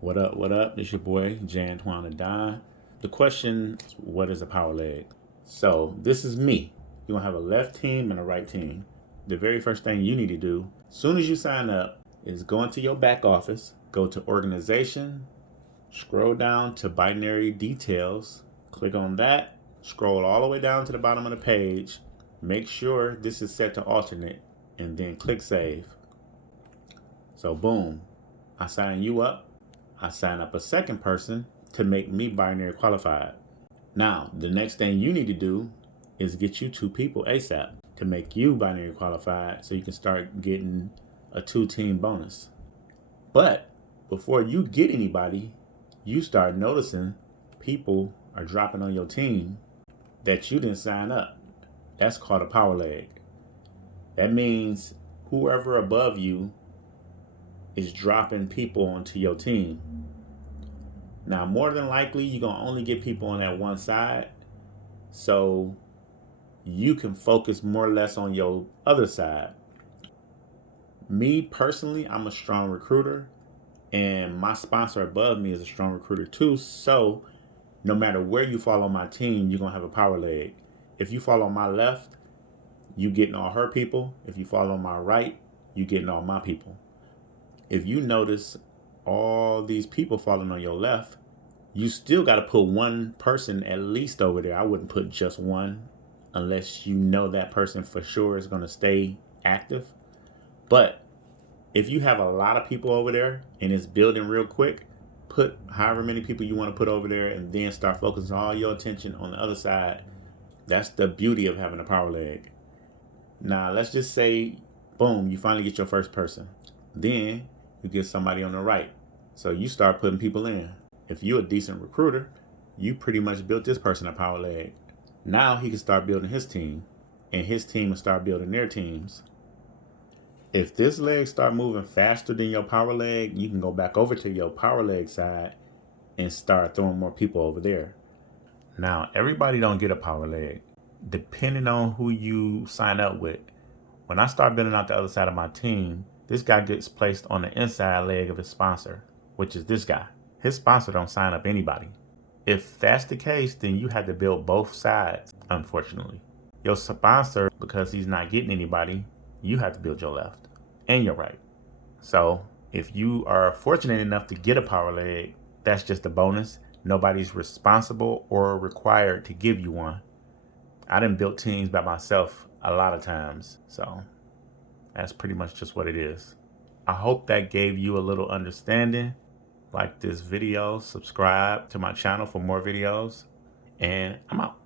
What up, what up? It's your boy, jantointhedon. The question is, what is a power leg? So this is me. You're gonna have a left team and a right team. The very first thing you need to do, as soon as you sign up, is go into your back office, go to organization, scroll down to binary details, click on that, scroll all the way down to the bottom of the page, make sure this is set to alternate, and then click save. So boom, I sign you up. I sign up a second person to make me binary qualified. Now, the next thing you need to do is get you 2 people ASAP to make you binary qualified so you can start getting a 2-team bonus. But before you get anybody, you start noticing people are dropping on your team that you didn't sign up. That's called a power leg. That means whoever above you is dropping people onto your team. Now, more than likely, you're going to only get people on that one side, so you can focus more or less on your other side. Me, personally, I'm a strong recruiter, and my sponsor above me is a strong recruiter too, so no matter where you fall on my team, you're going to have a power leg. If you fall on my left, you getting all her people. If you fall on my right, you getting all my people. If you notice all these people falling on your left, you still got to put one person at least over there. I wouldn't put just one unless you know that person for sure is going to stay active. But if you have a lot of people over there and it's building real quick, put however many people you want to put over there and then start focusing all your attention on the other side. That's the beauty of having a power leg. Now, let's just say, boom, you finally get your first person. Then you get somebody on the right. So you start putting people in. If you're a decent recruiter, you pretty much built this person a power leg. Now he can start building his team, and his team will start building their teams. If this leg start moving faster than your power leg, you can go back over to your power leg side and start throwing more people over there. Now, everybody don't get a power leg. Depending on who you sign up with. When I start building out the other side of my team, this guy gets placed on the inside leg of his sponsor, which is this guy. His sponsor don't sign up anybody. If that's the case, then you have to build both sides, unfortunately. Your sponsor, because he's not getting anybody, you have to build your left and your right. So if you are fortunate enough to get a power leg, that's just a bonus. Nobody's responsible or required to give you one. I done built teams by myself a lot of times, so that's pretty much just what it is. I hope that gave you a little understanding. Like this video, subscribe to my channel for more videos, and I'm out.